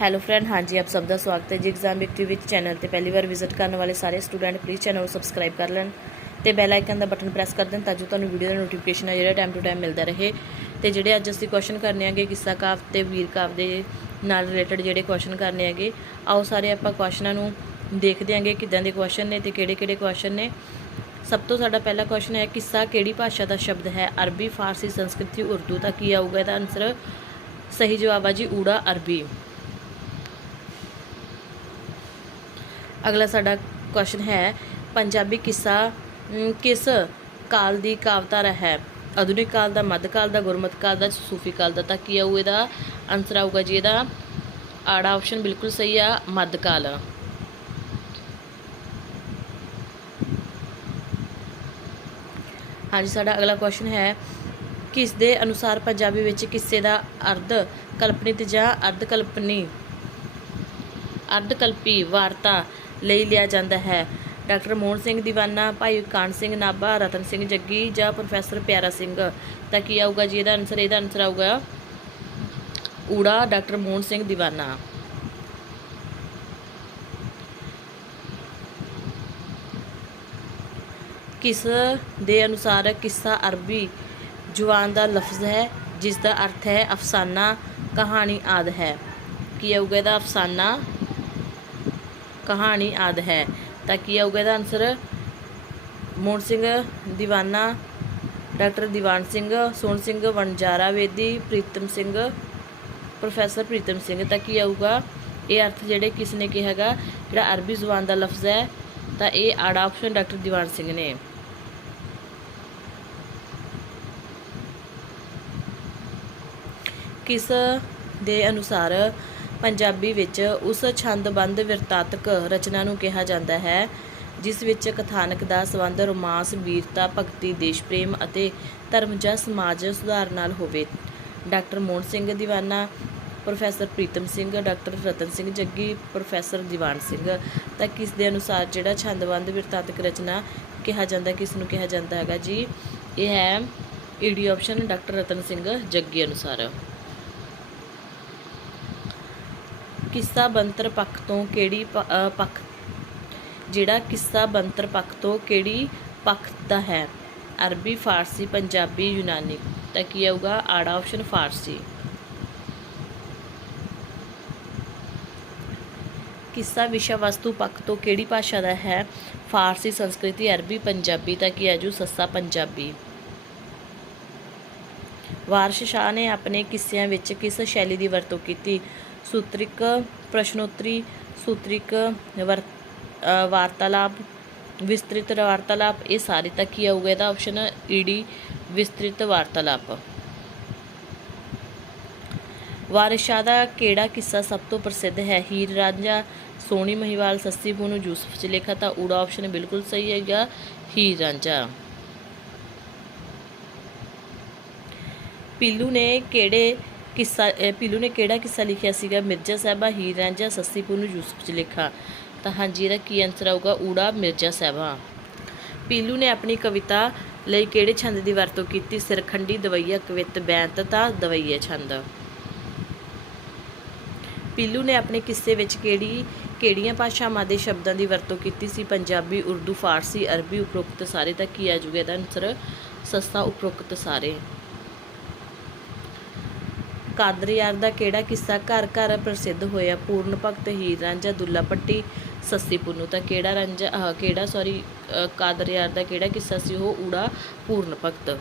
Hello friend ਹਾਂਜੀ, ਆਪ ਸਭ ਦਾ ਸਵਾਗਤ ਹੈ। ਜੀ ਐਗਜ਼ਾਮ ਐਕਟਿਵ ਵਿੱਚ ਚੈਨਲ ਤੇ ਪਹਿਲੀ ਵਾਰ ਵਿਜ਼ਿਟ ਕਰਨ ਵਾਲੇ ਸਾਰੇ ਸਟੂਡੈਂਟ ਪਲੀਜ਼ ਚੈਨਲ ਨੂੰ ਸਬਸਕ੍ਰਾਈਬ ਕਰ ਲੈਣ ਤੇ ਬੈਲ ਆਈਕਨ ਦਾ ਬਟਨ ਪ੍ਰੈਸ ਕਰ ਦੇਣ ਤਾਂ ਜੋ ਤੁਹਾਨੂੰ ਵੀਡੀਓ ਦਾ ਨੋਟੀਫਿਕੇਸ਼ਨ ਆ ਜਿਹੜਾ ਟਾਈਮ ਟੂ ਟਾਈਮ ਮਿਲਦਾ ਰਹੇ। ਤੇ ਜਿਹੜੇ ਅੱਜ ਅਸੀਂ ਕੁਐਸਚਨ ਕਰਨੇ ਆਗੇ, ਕਿੱਸਾ ਕਾਵ ਤੇ ਵੀਰ ਕਾਵ ਦੇ ਨਾਲ ਰਿਲੇਟਡ ਜਿਹੜੇ ਕੁਐਸਚਨ ਕਰਨੇ ਆਗੇ, ਆਓ ਸਾਰੇ ਆਪਾਂ ਕੁਐਸਚਨਾਂ ਨੂੰ ਦੇਖਦੇ ਆਂਗੇ, ਕਿਦਾਂ ਦੇ ਕੁਐਸਚਨ ਨੇ ਤੇ ਕਿਹੜੇ ਕਿਹੜੇ ਕੁਐਸਚਨ ਨੇ। ਸਭ ਤੋਂ ਸਾਡਾ ਪਹਿਲਾ ਕੁਐਸਚਨ ਹੈ, ਕਿੱਸਾ ਕਿਹੜੀ ਭਾਸ਼ਾ ਦਾ ਸ਼ਬਦ ਹੈ? ਅਰਬੀ, ਫਾਰਸੀ, ਸੰਸਕ੍ਰਿਤੀ, ਉਰਦੂ ਤਾਂ ਕੀ ਆਊਗਾ ਇਹਦਾ ਆਨਸਰ ਸਹੀ ਜਵਾਬ ਆ ਜੀ, ਊੜਾ ਅਰਬੀ। ਅਗਲਾ ਸਾਡਾ ਕੁਐਸਚਨ ਹੈ, ਪੰਜਾਬੀ ਕਿੱਸਾ ਕਿਸ ਕਾਲ ਦੀ ਕਾਵਤਾਰਾ ਹੈ? ਆਧੁਨਿਕ ਕਾਲ ਦਾ, ਮੱਧ ਕਾਲ ਦਾ, ਗੁਰਮਤ ਕਾਲ ਦਾ, ਸੂਫੀ ਕਾਲ ਦਾ, ਤਾਂ ਕੀ ਆਊ ਇਹਦਾ? ਆਨਸਰ ਆਊਗਾ ਜੀ ਇਹਦਾ। ਆੜਾ ਆਪਸ਼ਨ ਬਿਲਕੁਲ ਸਹੀ ਆ, ਮੱਧ ਕਾਲ। ਹਾਂਜੀ, ਸਾਡਾ ਅਗਲਾ ਕੁਐਸਚਨ ਹੈ, ਕਿਸ ਦੇ ਅਨੁਸਾਰ ਪੰਜਾਬੀ ਵਿੱਚ ਕਿੱਸੇ ਦਾ ਅਰਧ ਕਲਪਨਿਤ ਜਾਂ ਅਰਧ ਕਲਪਨੀ? ਅਰਧਕਲਪੀ ਵਾਰਤਾ। ਲਈ ਲਿਆ ਜਾਂਦਾ ਹੈ। ਡਾਕਟਰ ਮੋਹਨ ਸਿੰਘ ਦੀਵਾਨਾ, ਭਾਈ ਕਾਨ ਸਿੰਘ ਨਾਭਾ, ਰਤਨ ਸਿੰਘ ਜੱਗੀ ਜਾਂ ਪ੍ਰੋਫੈਸਰ ਪਿਆਰਾ ਸਿੰਘ। ਤਾਂ ਕੀ ਆਊਗਾ ਜੀ? ਇਹਦਾ ਆਨਸਰ ਇਹਦਾ ਆਨਸਰ ਆਊਗਾ ਊੜਾ, ਡਾਕਟਰ ਮੋਹਨ ਸਿੰਘ ਦੀਵਾਨਾ। ਕਿਸ ਦੇ ਅਨੁਸਾਰ ਕਿੱਸਾ ਅਰਬੀ ਜ਼ੁਬਾਨ ਦਾ ਲਫ਼ਜ਼ ਹੈ ਜਿਸ ਦਾ ਅਰਥ ਹੈ ਅਫਸਾਨਾ, ਕਹਾਣੀ ਆਦ ਹੈ। ਕੀ ਆਊਗਾ ਇਹਦਾ? ਅਫਸਾਨਾ ਕਹਾਣੀ ਆਦ ਹੈ। ਤਾਂ ਕੀ ਆਊਗਾ ਇਹਦਾ answer Mohan Singh Diwana, doctor Diwan Singh, Sohan Singh Wanjara Vedi, Pritam Singh, professor Pritam Singh. ਤਾਂ ਕੀ ਆਊਗਾ? ਇਹ ਅਰਥ ਜਿਹੜੇ ਕਿਸ ਨੇ ਕਿਹਾ ਹੈਗਾ? ਜਿਹੜਾ ਅਰਬੀ ਜ਼ੁਬਾਨ ਦਾ ਲਫ਼ਜ਼ ਹੈ, ਤਾਂ ਇਹ ਆੜਾ ਆਪਸ਼ਨ ਡਾਕਟਰ ਦੀਵਾਨ ਸਿੰਘ ਨੇ। ਕਿਸ ਦੇ ਅਨੁਸਾਰ ਪੰਜਾਬੀ ਵਿੱਚ ਉਸ ਛੰਦਬੰਦ ਵਿਰਤਾਤਕ ਰਚਨਾ ਨੂੰ ਕਿਹਾ ਜਾਂਦਾ ਹੈ, ਜਿਸ ਵਿੱਚ ਕਥਾਨਕ ਦਾ ਸੰਬੰਧ ਰੋਮਾਂਸ, ਵੀਰਤਾ, ਭਗਤੀ, ਦੇਸ਼ ਪ੍ਰੇਮ ਅਤੇ ਧਰਮ ਜਾਂ ਸਮਾਜ ਸੁਧਾਰ ਨਾਲ ਹੋਵੇ। Doctor Mohan Singh Diwana, professor Pritam Singh, doctor Ratan Singh Jaggi, professor Diwan Singh. ਤਾਂ ਕਿਸ ਦੇ ਅਨੁਸਾਰ ਜਿਹੜਾ ਛੰਦਬੰਦ ਵਿਰਤਾਤਕ ਰਚਨਾ ਕਿਹਾ ਜਾਂਦਾ, ਕਿਸ ਨੂੰ ਕਿਹਾ ਜਾਂਦਾ ਹੈਗਾ ਜੀ? ਇਹ ਹੈ ਈਡੀ ਆਪਸ਼ਨ ਡਾਕਟਰ ਰਤਨ ਸਿੰਘ ਜੱਗੀ ਅਨੁਸਾਰ। ਕਿੱਸਾ ਬੰਤਰ ਪੱਖ ਤੋਂ ਕਿਹੜੀ ਪੱਖ? ਜਿਹੜਾ ਕਿੱਸਾ ਬੰਤਰ ਪੱਖ ਤੋਂ ਕਿਹੜੀ ਪੱਖ ਦਾ ਹੈ? ਅਰਬੀ, ਫਾਰਸੀ, ਪੰਜਾਬੀ, ਯੂਨਾਨੀ। ਤਾਂ ਕੀ ਆਊਗਾ? ਆੜਾ ਆਪਸ਼ਨ ਫਾਰਸੀ। ਕਿੱਸਾ ਵਿਸ਼ਾ ਵਸਤੂ ਪੱਖ ਤੋਂ ਕਿਹੜੀ ਭਾਸ਼ਾ ਦਾ ਹੈ? ਫਾਰਸੀ, ਸੰਸਕ੍ਰਿਤੀ, ਅਰਬੀ, ਪੰਜਾਬੀ। ਤਾਂ ਕੀ ਆਜੂ? ਸੱਸਾ ਪੰਜਾਬੀ। ਵਾਰਸ਼ ਸ਼ਾਹ ਨੇ ਆਪਣੇ ਕਿੱਸਿਆਂ ਵਿੱਚ ਕਿਸ ਸ਼ੈਲੀ ਦੀ ਵਰਤੋਂ ਕੀਤੀ? ਸੂਤਰਿਕ, ਪ੍ਰਸ਼ਨੋਤਰੀ, ਸੂਤਰਿਕ ਵਾਰਤਾਲਾਪ, ਵਿਸਤ੍ਰਿਤ ਵਾਰਤਾਲਾਪ, ਇਹ ਸਾਰੇ ਤਾਂ ਕੀ ਆਊਗਾ ਇਹਦਾ ਆਪਸ਼ਨ ਈਡੀ ਵਿਸਤ੍ਰਿਤ ਵਾਰਤਾਲਾਪ। ਵਾਰਿਸ ਦਾ ਕਿਹੜਾ ਕਿੱਸਾ ਸਭ ਤੋਂ ਪ੍ਰਸਿੱਧ ਹੈ? ਹੀਰ ਰਾਂਝਾ, ਸੋਹਣੀ ਮਹੀਵਾਲ, ਸੱਸੀ ਨੂੰ ਯੂਸਫ ਚਲੇਖਾ ਤਾਂ ਊੜਾ ਆਪਸ਼ਨ ਬਿਲਕੁਲ ਸਹੀ ਹੈਗਾ ਹੀਰ ਰਾਂਝਾ? ਪੀਲੂ ਨੇ ਕਿਹੜੇ ਕਿੱਸਾ ਪੀਲੂ ਨੇ ਕਿਹੜਾ ਕਿੱਸਾ ਲਿਖਿਆ ਸੀਗਾ? ਮਿਰਜ਼ਾ ਸਾਹਿਬਾ, ਹੀਰ ਰਾਂਝਾ, ਸੱਸੀ ਪੁੰਨੂ, ਯੂਸਫ ਚਲੇਖਾ ਤਾਂ ਹਾਂਜੀ, ਇਹਦਾ ਕੀ ਆਨਸਰ ਆਊਗਾ? ਊੜਾ ਮਿਰਜ਼ਾ ਸਾਹਿਬਾ। ਪੀਲੂ ਨੇ ਆਪਣੀ ਕਵਿਤਾ ਲਈ ਕਿਹੜੇ ਛੰਦ ਦੀ ਵਰਤੋਂ ਕੀਤੀ? ਸਿਰਖੰਡੀ, ਦਵਈਆ, ਕਵਿਤ, ਬੈਂਤ ਤਾਂ ਦਵਈਆ ਛੰਦ। ਪੀਲੂ ਨੇ ਆਪਣੇ ਕਿੱਸੇ ਵਿੱਚ ਕਿਹੜੀ, ਕਿਹੜੀਆਂ ਭਾਸ਼ਾਵਾਂ ਦੇ ਸ਼ਬਦਾਂ ਦੀ ਵਰਤੋਂ ਕੀਤੀ ਸੀ? ਪੰਜਾਬੀ, ਉਰਦੂ, ਫਾਰਸੀ, ਅਰਬੀ, ਉਪਰੋਕਤ ਸਾਰੇ ਤਾਂ ਕੀ ਆ ਜੂਗਾ ਇਹਦਾ ਆਨਸਰ ਸਸਤਾ ਉਪਰੋਕਤ ਸਾਰੇ। ਕਾਦਰ ਯਾਰ ਦਾ ਕਿਹੜਾ ਕਿੱਸਾ? ਘਰ ਘਰ ਪ੍ਰਸਿੱਧ ਹੋਇਆ। ਪੂਰਨ ਭਗਤ, ਹੀਰ ਰਾਂਝਾ, ਦੁੱਲਾ ਪੱਟੀ ਸੱਸੀ ਪੁੰਨੂ ਤਾਂ ਕਿਹੜਾ ਰਾਂਝਾ ਕਿਹੜਾ ਸੌਰੀ ਕਾਦਰ ਯਾਰ ਦਾ ਕਿਹੜਾ ਕਿੱਸਾ ਸੀ? ਉਹ ਊੜਾ ਪੂਰਨ ਭਗਤ।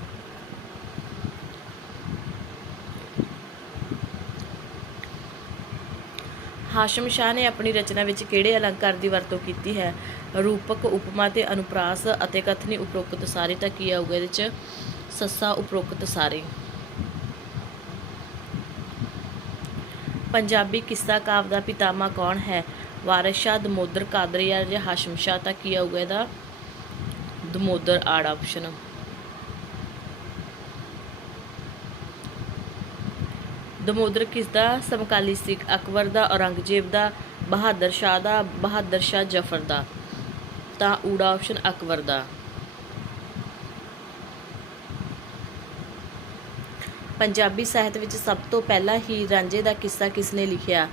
ਹਾਸ਼ਮ ਸ਼ਾਹ ਨੇ ਆਪਣੀ ਰਚਨਾ ਵਿੱਚ ਕਿਹੜੇ ਅਲੰਕਾਰ ਦੀ ਵਰਤੋਂ ਕੀਤੀ ਹੈ? ਰੂਪਕ, ਉਪਮਾ ਤੇ ਅਨੁਪ੍ਰਾਸ ਅਤੇ ਕਥਨੀ ਉਪਰੋਕਤ ਸਾਰੇ ਤਾਂ ਕੀ ਆਊਗਾ ਇਹਦੇ ਚ? ਸੱਸਾ ਉਪਰੋਕਤ ਸਾਰੇ। ਪੰਜਾਬੀ ਕਿੱਸਾ ਕਾਵ ਦਾ ਪਿਤਾਮਾ ਕੌਣ ਹੈ? ਵਾਰਿਸ ਸ਼ਾਹ ਦਮੋਦਰ ਕਾਦਰੀਆ ਜਾਂ ਹਾਸ਼ਮ ਸ਼ਾਹ ਤਾਂ ਕੀ ਆਊਗਾ ਇਹਦਾ? ਦਮੋਦਰ ਆੜ ਆਪਸ਼ਨ ਦਮੋਦਰ ਕਿਸ ਦਾ ਸਮਕਾਲੀ ਸਿੱਖ ਅਕਬਰ ਦਾ, ਔਰੰਗਜ਼ੇਬ ਦਾ, ਬਹਾਦਰ ਸ਼ਾਹ ਦਾ, ਬਹਾਦਰ ਸ਼ਾਹ ਜਫਰ ਦਾ। ਤਾਂ ਊੜਾ ਆਪਸ਼ਨ ਅਕਬਰ ਦਾ। ਪੰਜਾਬੀ ਸਾਹਿਤ ਵਿੱਚ ਸਭ ਤੋਂ ਪਹਿਲਾਂ ਹੀਰ ਰਾਂਝੇ ਦਾ ਕਿੱਸਾ ਕਿਸ ਨੇ ਲਿਖਿਆ?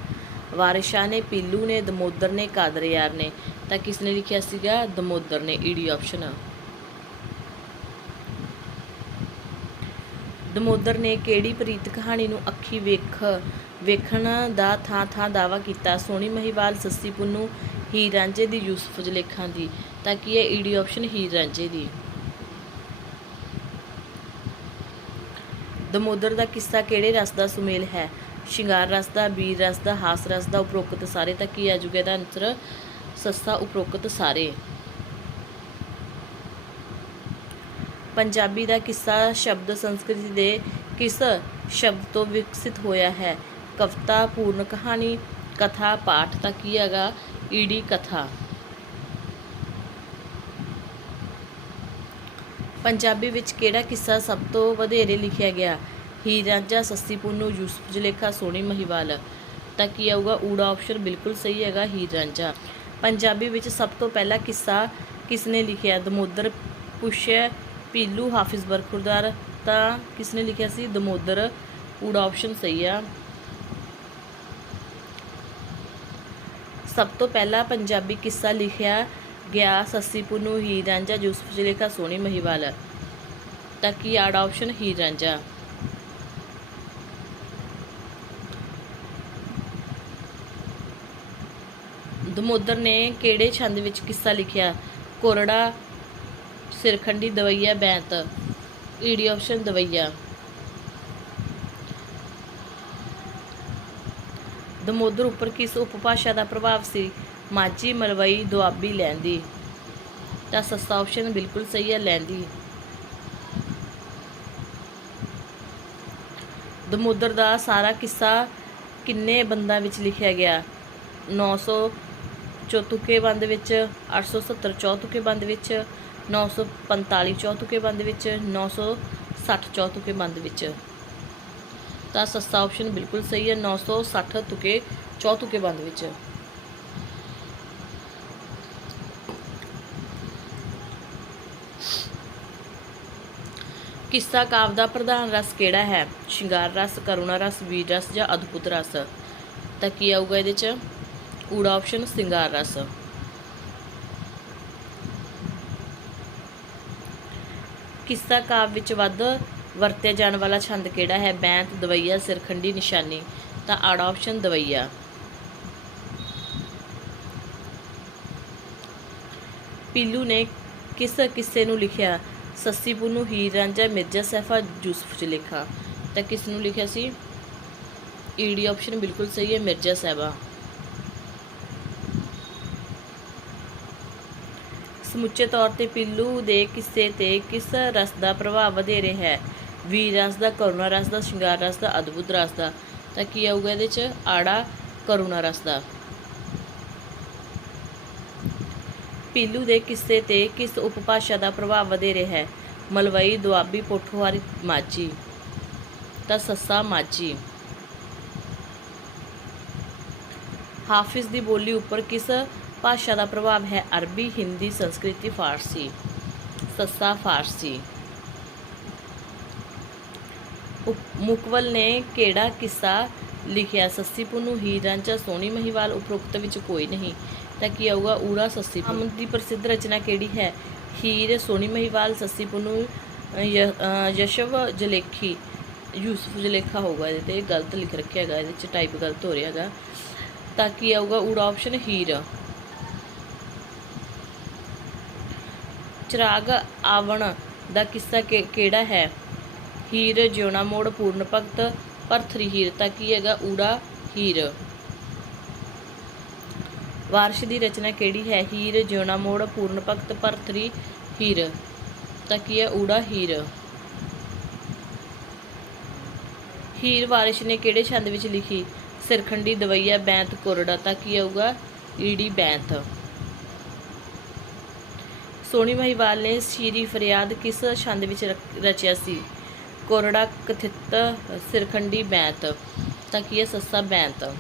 ਵਾਰਿਸ ਸ਼ਾਹ ਨੇ, ਪੀਲੂ ਨੇ, ਦਮੋਦਰ ਨੇ, ਕਾਦਰਯਾਰ ਨੇ। ਤਾਂ ਕਿਸ ਨੇ ਲਿਖਿਆ ਸੀਗਾ? ਦਮੋਦਰ ਨੇ ਈਡੀ ਆਪਸ਼ਨ ਆ। ਦਮੋਦਰ ਨੇ ਕਿਹੜੀ ਪ੍ਰੀਤ ਕਹਾਣੀ ਨੂੰ ਅੱਖੀ ਵੇਖ, ਵੇਖਣ ਦਾ ਥਾਂ ਥਾਂ ਦਾਵਾ ਕੀਤਾ? ਸੋਨੀ ਮਹੀਵਾਲ, ਸੱਸੀ ਪੁੰਨੂ, ਹੀਰ ਰਾਂਝੇ ਦੀ, ਯੂਸਫ ਜਲੇਖਾਂ ਦੀ। ਤਾਂ ਕੀ ਹੈ ਈਡੀ ਆਪਸ਼ਨ ਹੀਰ ਰਾਂਝੇ ਦੀ? ਦਮੋਦਰ ਦਾ ਕਿੱਸਾ ਕਿਹੜੇ ਰਸ ਦਾ ਸੁਮੇਲ ਹੈ? ਸ਼ਿੰਗਾਰ ਰਸ ਦਾ, ਬੀਰ ਰਸ ਦਾ, ਹਾਸ ਰਸ ਦਾ ਉਪਰੋਕਤ ਸਾਰੇ ਤਾਂ ਕੀ ਆ ਜੂਗਾ ਇਹਦਾ ਆਨਸਰ? ਸੱਸਾ ਉਪਰੋਕਤ ਸਾਰੇ। ਪੰਜਾਬੀ ਦਾ ਕਿੱਸਾ ਸ਼ਬਦ ਸੰਸਕ੍ਰਿਤ ਦੇ ਕਿਸ ਸ਼ਬਦ ਤੋਂ ਵਿਕਸਿਤ ਹੋਇਆ ਹੈ? ਕਵਿਤਾ, ਪੂਰਨ ਕਹਾਣੀ, ਕਥਾ, ਪਾਠ ਤਾਂ ਕੀ ਹੈਗਾ? ਈੜੀ ਕਥਾ। ਪੰਜਾਬੀ ਵਿੱਚ ਕਿਹੜਾ ਕਿੱਸਾ ਸਭ ਤੋਂ ਵਧੇਰੇ ਲਿਖਿਆ ਗਿਆ? ਹੀਰ ਰਾਂਝਾ, ਸੱਸੀ ਪੁੰਨੂ, ਯੂਸਫ ਜਲੇਖਾ ਸੋਹਣੀ ਮਹੀਵਾਲ। ਤਾਂ ਕੀ ਆਊਗਾ? ਊੜਾ ਆਪਸ਼ਨ ਬਿਲਕੁਲ ਸਹੀ ਹੈਗਾ ਹੀਰ ਰਾਂਝਾ। ਪੰਜਾਬੀ ਵਿੱਚ ਸਭ ਤੋਂ ਪਹਿਲਾ ਕਿੱਸਾ ਕਿਸ ਨੇ ਲਿਖਿਆ? ਦਮੋਦਰ ਪੁੱਛਿਆ ਪੀਲੂ ਹਾਫਿਜ਼ ਬਰਖੁਰਦਾਰ। ਤਾਂ ਕਿਸ ਨੇ ਲਿਖਿਆ ਸੀ? ਦਮੋਦਰ। ਊੜਾ ਆਪਸ਼ਨ ਸਹੀ ਆ। ਸਭ ਤੋਂ ਪਹਿਲਾ ਪੰਜਾਬੀ ਕਿੱਸਾ ਲਿਖਿਆ ਗਿਆ ਸੱਸੀ ਪੁੰਨੂ ਹੀਰ ਰਾਂਝਾ, ਯੂਸਫ ਜਲੇਖਾ ਸੋਹਣੀ ਮਹੀਵਾਲ। ਤਾਂ ਕੀ ਰਾਂਝਾ? ਦਮੋਦਰ ਨੇ ਕਿਹੜੇ ਛੰਦ ਵਿੱਚ ਕਿੱਸਾ ਲਿਖਿਆ? ਕੋਰੜਾ, ਸਿਰਖੰਡੀ, ਦਵਈਆ, ਬੈਂਤ। ਈਡੀ ਆਪਸ਼ਨ ਦਵਈਆ। ਦਮੋਦਰ ਉੱਪਰ ਕਿਸ ਉਪਭਾਸ਼ਾ ਦਾ ਪ੍ਰਭਾਵ ਸੀ? ਮਾਝੀ ਮਲਵਈ ਦੁਆਬੀ ਲਹਿੰਦੀ ਤਾਂ ਸਸਤਾ ਆਪਸ਼ਨ ਬਿਲਕੁਲ ਸਹੀ ਹੈ ਲਹਿੰਦੀ ਦਮੋਦਰ ਦਾ ਸਾਰਾ ਕਿੱਸਾ ਕਿੰਨੇ ਬੰਦਾਂ ਵਿੱਚ ਲਿਖਿਆ ਗਿਆ? 900 ਚੌਤੁਕੇ ਬੰਦ ਵਿੱਚ 870 ਚੌਤੁਕੇ ਬੰਦ ਵਿੱਚ 945 ਚੌਤੁਕੇ ਬੰਦ ਵਿੱਚ 960 ਚੌਤੁਕੇ ਬੰਦ ਵਿੱਚ। ਤਾਂ ਸਸਤਾ ਆਪਸ਼ਨ ਬਿਲਕੁਲ ਸਹੀ ਹੈ 960 ਤੁਕੇ ਚੌਤੁਕੇ ਬੰਦ ਵਿੱਚ। ਕਿੱਸਾ ਕਾਵ ਦਾ ਪ੍ਰਧਾਨ ਰਸ ਕਿਹੜਾ ਹੈ? ਸ਼ਿੰਗਾਰ ਰਸ, ਕਰੁਣਾ ਰਸ, ਵੀਰ ਰਸ ਜਾਂ ਅਦਭੁਤ ਰਸ? ਤਾਂ ਕੀ ਆਊਗਾ ਇਹਦੇ ਚ? ਊੜਾ ਆਪਸ਼ਨ ਸਿੰਗਾਰ ਰਸ। ਕਿੱਸਾ ਕਾਵ ਵਿੱਚ ਵੱਧ ਵਰਤਿਆ ਜਾਣ ਵਾਲਾ ਛੰਦ ਕਿਹੜਾ ਹੈ? ਬੈਂਤ, ਦਵਈਆ, ਸਿਰਖੰਡੀ, ਨਿਸ਼ਾਨੀ। ਤਾਂ ਆੜਾ ਆਪਸ਼ਨ ਦਵਈਆ। ਪੀਲੂ ਨੇ ਕਿਸ ਕਿੱਸੇ ਨੂੰ ਲਿਖਿਆ? ਸੱਸੀਪੁਰ ਨੂੰ ਹੀਰ ਰਾਂਝਾ ਮਿਰਜ਼ਾ ਸੈਫਾ ਯੂਸਫ 'ਚ ਜਲੇਖਾ ਤਾਂ ਕਿਸ ਨੂੰ ਲਿਖਿਆ ਸੀ? ਈਡੀ ਆਪਸ਼ਨ ਬਿਲਕੁਲ ਸਹੀ ਹੈ, ਮਿਰਜ਼ਾ ਸਾਹਿਬਾ ਸਮੁੱਚੇ ਤੌਰ ਤੇ ਪੀਲੂ ਦੇ ਕਿੱਸੇ ਤੇ ਕਿਸ ਰਸ ਦਾ ਪ੍ਰਭਾਵ ਵਧੇਰੇ ਹੈ? ਵੀਰ ਰਸ ਦਾ, ਕਰੁਣਾ ਰਸ ਦਾ, ਸ਼ਿੰਗਾਰ ਰਸ ਦਾ, ਅਦਭੁਤ ਰਸ ਦਾ। ਤਾਂ ਕੀ ਆਊਗਾ ਇਹਦੇ ਚ? ਆੜਾ, ਕਰੁਣਾ ਰਸ ਦਾ। ਪੀਲੂ ਦੇ ਕਿੱਸੇ ਤੇ ਕਿਸ ਉਪਭਾਸ਼ਾ ਦਾ ਪ੍ਰਭਾਵ ਵਧੇਰੇ ਹੈ? ਮਲਵਈ, ਦੁਆਬੀ, ਪੋਠੋਹਾਰੀ, ਮਾਝੀ। ਤਾਂ ਸੱਸਾ, ਮਾਝੀ। ਹਾਫਿਜ਼ ਦੀ ਬੋਲੀ ਉੱਪਰ ਕਿਸ ਭਾਸ਼ਾ ਦਾ ਪ੍ਰਭਾਵ ਹੈ? ਅਰਬੀ, ਹਿੰਦੀ, ਸੰਸਕ੍ਰਿਤੀ, ਫਾਰਸੀ। ਸੱਸਾ, ਫਾਰਸੀ। ਮੁਕਵਲ ਨੇ ਕਿਹੜਾ ਕਿੱਸਾ ਲਿਖਿਆ? ਸੱਸੀ ਪੁੰਨੂ, ਹੀਰ ਰਾਂਝਾ, ਸੋਹਣੀ ਮਹੀਵਾਲ ਉਪਰੋਕਤ ਵਿੱਚ ਕੋਈ ਨਹੀਂ। ਤਾਂ ਕੀ ਆਊਗਾ? ਊੜਾ ਸੱਸੀ ਪੁੰਨੂ। ਦੀ ਪ੍ਰਸਿੱਧ ਰਚਨਾ ਕਿਹੜੀ ਹੈ? ਹੀਰ ਸੋਨੀ ਮਹੀਵਾਲ, ਸੱਸੀ ਪੁੰਨੂ ਯਸ਼ਵ ਜਲੇਖੀ, ਯੂਸਫ ਜਲੇਖਾ ਹੋਊਗਾ ਇਹਦੇ ਤੇ। ਗਲਤ ਲਿਖ ਰੱਖਿਆ ਹੈਗਾ, ਇਹਦੇ ਚ ਟਾਈਪ ਗਲਤ ਹੋ ਰਿਹਾ ਹੈਗਾ। ਤਾਂ ਕੀ ਆਊਗਾ? ਊੜਾ ਆਪਸ਼ਨ ਹੀਰ। ਚਿਰਾਗ ਆਵਣ ਦਾ ਕਿੱਸਾ ਕਿ- ਕਿਹੜਾ ਹੈ? ਹੀਰ ਜਿਉਣਾ ਮੋੜ ਪੂਰਨ ਭਗਤ ਪਰਥਰੀ ਹੀਰ। ਤਾਂ ਕੀ ਹੈਗਾ? ਊੜਾ ਹੀਰ। ਵਾਰਸ਼ ਦੀ ਰਚਨਾ ਕਿਹੜੀ ਹੈ? ਹੀਰ, ਜਿਉਣਾ ਮੋੜ, ਪੂਰਨ ਭਗਤ ਪਰਥਰੀ ਹੀਰ। ਤਾਂ ਕੀ ਹੈ? ਊੜਾ, ਹੀਰ। ਹੀਰ ਵਾਰਿਸ਼ ਨੇ ਕਿਹੜੇ ਛੰਦ ਵਿੱਚ ਲਿਖੀ? ਸਿਰਖੰਡੀ, ਦਵਈਆ, ਬੈਂਤ, ਕੋਰੜਾ। ਤਾਂ ਕੀ ਆਊਗਾ? ਈੜੀ, ਬੈਂਤ। ਸੋਨੀ ਮਹੀਵਾਲ ਨੇ ਸ਼ੀਰੀ ਫਰਿਆਦ ਕਿਸ ਛੰਦ ਵਿੱਚ ਰਚਿਆ ਸੀ? ਕੋਰੜਾ, ਕਥਿਤ, ਸਿਰਖੰਡੀ, ਬੈਂਤ। ਤਾਂ ਕੀ ਹੈ? ਸੱਸਾ, ਬੈਂਤ।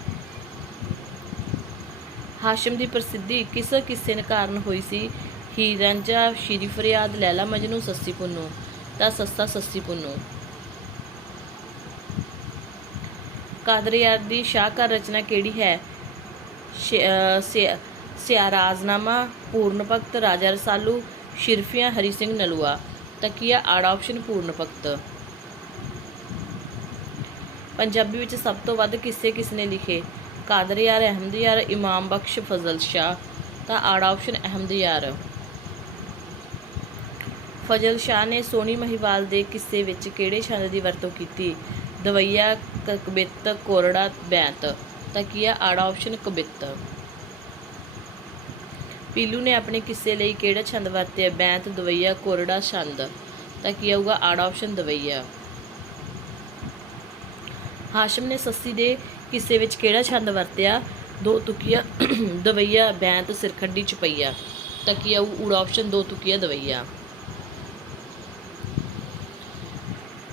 ਹਾਸ਼ਮ ਦੀ ਪ੍ਰਸਿੱਧੀ ਕਿਸ ਕਿੱਸੇ ਕਾਰਨ ਹੋਈ ਸੀ? ਹੀਰ ਰਾਂਝਾ, ਸ਼ੀਰੀ ਫਰਿਆਦ, ਲੈਲਾ ਮਜਨੂ, ਸੱਸੀ ਪੁੰਨੂ। ਤਾਂ ਸੱਸਾ, ਸੱਸੀ ਪੁੰਨੂ। ਕਾਦਰੀਆਰ ਦੀ ਸ਼ਾਹਕਾਰ ਰਚਨਾ ਕਿਹੜੀ ਹੈ? ਸ਼ਿ- ਸਿਆਰਾਜ਼ਨਾਮਾ ਪੂਰਨ ਭਗਤ ਰਾਜਾ ਰਸਾਲੂ, ਸ਼ਿਰਫੀਆਂ, ਹਰੀ ਸਿੰਘ ਨਲੂਆ। ਤਕੀਆ ਕੀ ਆਪਸ਼ਨ ਪੂਰਨ ਭਗਤ ਪੰਜਾਬੀ ਵਿੱਚ ਸਭ ਤੋਂ ਵੱਧ ਕਿੱਸੇ ਕਿਸ ਨੇ ਲਿਖੇ? ਕਾਦਰ ਕਾਦਰਯਾਰ ਅਹਿਮਦਯਾਰ ਇਮਾਮ ਬਖਸ਼ ਫਜ਼ਲ ਸ਼ਾਹ ਤਾਂ ਆੜਾ ਆਪਸ਼ਨ ਅਹਿਮਦਯਾਰ ਫਜ਼ਲ ਸ਼ਾਹ ਨੇ ਸੋਨੀ ਮਹੀਵਾਲ ਦੇ ਕਿੱਸੇ ਵਿੱਚ ਕਿਹੜੇ ਛੰਦ ਦੀ ਵਰਤੋਂ ਕੀਤੀ ਦਵਈਆ ਕ- ਕੋਰੜਾ ਬੈਂਤ ਤਾਂ ਕੀ ਆ ਆੜਾ ਆਪਸ਼ਨ ਕਬਿੱਤ ਪੀਲੂ ਨੇ ਆਪਣੇ ਕਿੱਸੇ ਲਈ ਕਿਹੜਾ ਛੰਦ ਵਰਤਿਆ ਬੈਂਤ ਦਵਈਆ ਕੋਰੜਾ ਛੰਦ ਤਾਂ ਕੀ ਆਊਗਾ ਆੜਾ ਆਪਸ਼ਨ ਦਵਈਆ ਹਾਸ਼ਮ ਨੇ ਸੱਸੀ ਦੇ ਕਿੱਸੇ ਵਿੱਚ ਕਿਹੜਾ ਛੰਦ ਵਰਤਿਆ? ਦੋ ਤੁਕੀਆ, ਦਵਈਆ, ਬੈਂਤ ਸਿਰਖੰਡੀ ਚੁਪਈਆ। ਤਾਂ ਕੀ ਆਊ ਊੜਾ ਆਪਸ਼ਨ ਦੋ ਤੁਕੀਆ, ਦਵਈਆ।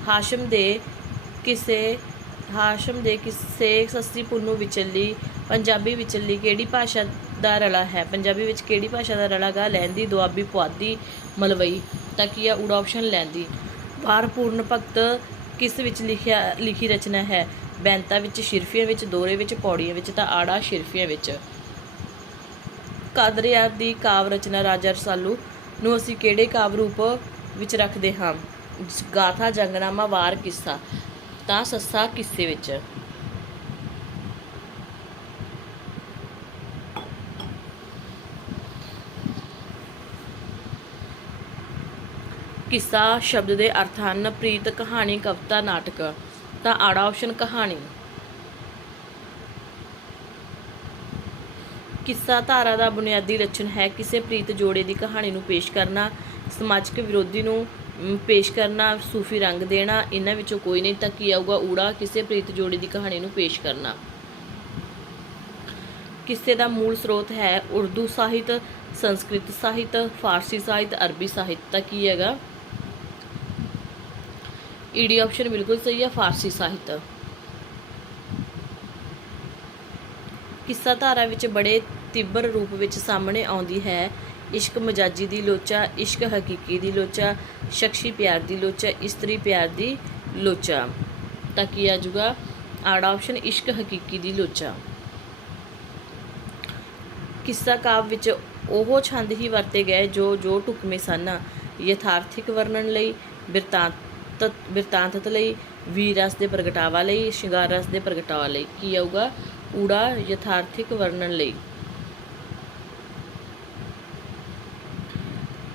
ਹਾਸ਼ਮ ਦੇ ਕਿਸੇ ਹਾਸ਼ਮ ਦੇ ਕਿਸੇ ਸੱਸੀ ਪੁੰਨੂ ਵਿਚਲੀ, ਪੰਜਾਬੀ ਵਿਚਲੀ ਕਿਹੜੀ ਭਾਸ਼ਾ ਦਾ ਰਲਾ ਹੈ? ਪੰਜਾਬੀ ਵਿੱਚ ਕਿਹੜੀ ਭਾਸ਼ਾ ਦਾ ਰਲਾ ਗਾ? ਲੈਂਦੀ, ਦੁਆਬੀ, ਪੁਆਧੀ, ਮਲਵਈ। ਤਾਂ ਕੀ ਆ ਊੜਾ ਆਪਸ਼ਨ ਲੈਂਦੀ। ਵਾਰ ਪੂਰਨ ਭਗਤ ਕਿਸ ਵਿੱਚ ਲਿਖਿਆ, ਲਿਖੀ ਰਚਨਾ ਹੈ? ਬੈਂਤਾ ਵਿੱਚ, ਸ਼ਿਰਫੀਆਂ ਵਿੱਚ, ਦੋਰੇ ਵਿੱਚ, ਪੌੜੀਆਂ ਵਿੱਚ ਤਾਂ ਆੜਾ ਸ਼ਿਰਫੀਆਂ ਵਿੱਚ। ਕਾਦਰਿਆਰ ਦੀ ਕਾਵ ਰਚਨਾ ਰਾਜਾ ਰਸਾਲੂ ਨੂੰ ਅਸੀਂ ਕਿਹੜੇ ਕਾਵ ਰੂਪ ਵਿੱਚ ਰੱਖਦੇ ਹਾਂ? ਗਾਥਾ, ਜੰਗਨਾਮਾ, ਵਾਰ, ਕਿੱਸਾ ਤਾਂ ਸੱਸਾ ਕਿੱਸੇ ਵਿੱਚ। ਕਿੱਸਾ ਸ਼ਬਦ ਦੇ ਅਰਥ ਹਨ ਪ੍ਰੀਤ, ਕਹਾਣੀ, ਕਵਿਤਾ, ਨਾਟਕ। ਤਾਂ ਆੜਾ ਆਪਸ਼ਨ ਕਹਾਣੀ। ਕਿੱਸਾ ਧਾਰਾ ਦਾ ਬੁਨਿਆਦੀ ਲੱਛਣ ਹੈ ਕਿਸੇ ਪ੍ਰੀਤ ਜੋੜੇ ਦੀ ਕਹਾਣੀ ਨੂੰ ਪੇਸ਼ ਕਰਨਾ, ਸਮਾਜਿਕ ਵਿਰੋਧੀ ਨੂੰ ਪੇਸ਼ ਕਰਨਾ, ਸੂਫੀ ਰੰਗ ਦੇਣਾ, ਇਹਨਾਂ ਵਿੱਚੋਂ ਕੋਈ ਨਹੀਂ ਤਾਂ ਕੀ ਆਊਗਾ ਊੜਾ, ਕਿਸੇ ਪ੍ਰੀਤ ਜੋੜੇ ਦੀ ਕਹਾਣੀ ਨੂੰ ਪੇਸ਼ ਕਰਨਾ। ਕਿੱਸੇ ਦਾ ਮੂਲ ਸਰੋਤ ਹੈ ਉਰਦੂ ਸਾਹਿਤ, ਸੰਸਕ੍ਰਿਤ ਸਾਹਿਤ, ਫਾਰਸੀ ਸਾਹਿਤ, ਅਰਬੀ ਸਾਹਿਤ, ਤਾਂ ਕੀ ਹੈਗਾ? ਈਡੀ ਆਪਸ਼ਨ ਬਿਲਕੁਲ ਸਹੀ ਹੈ ਫਾਰਸੀ ਸਾਹਿਤ। ਕਿੱਸਾ ਧਾਰਾ ਵਿੱਚ ਬੜੇ ਤਿੱਬਰ ਰੂਪ ਵਿੱਚ ਸਾਹਮਣੇ ਆਉਂਦੀ ਹੈ। ਇਸ਼ਕ ਮਜਾਜੀ ਦੀ ਲੋਚਾ, ਇਸ਼ਕ ਹਕੀਕੀ ਦੀ ਲੋਚਾ, ਸ਼ਖਸੀ ਪਿਆਰ ਦੀ ਲੋਚਾ, ਇਸਤਰੀ ਪਿਆਰ ਦੀ ਲੋਚਾ। ਤਾਂ ਕੀ ਆ ਜੂਗਾ ਆੜਾ ਆਪਸ਼ਨ ਇਸ਼ਕ ਹਕੀਕੀ ਦੀ ਲੋਚਾ। ਕਿੱਸਾ ਕਾਵ ਵਿੱਚ ਉਹ ਛੰਦ ਹੀ ਵਰਤੇ ਗਏ ਜੋ ਜੋ ਢੁਕਵੇਂ ਸਨ। ਯਥਾਰਥਿਕ ਵਰਣਨ ਲਈ ਬਿਰਤਾਂਤ ਬਿਰਤਾਂਤਤ ਲਈ, ਵੀਰ ਰਸ ਦੇ ਪ੍ਰਗਟਾਵਾ ਲਈ, ਸ਼ਿੰਗਾਰ ਰਸ ਦੇ ਪ੍ਰਗਟਾਵਾ ਲਈ। ਕੀ ਆਊਗਾ? ਊੜਾ ਯਥਾਰਥਿਕ ਵਰਣਨ ਲਈ।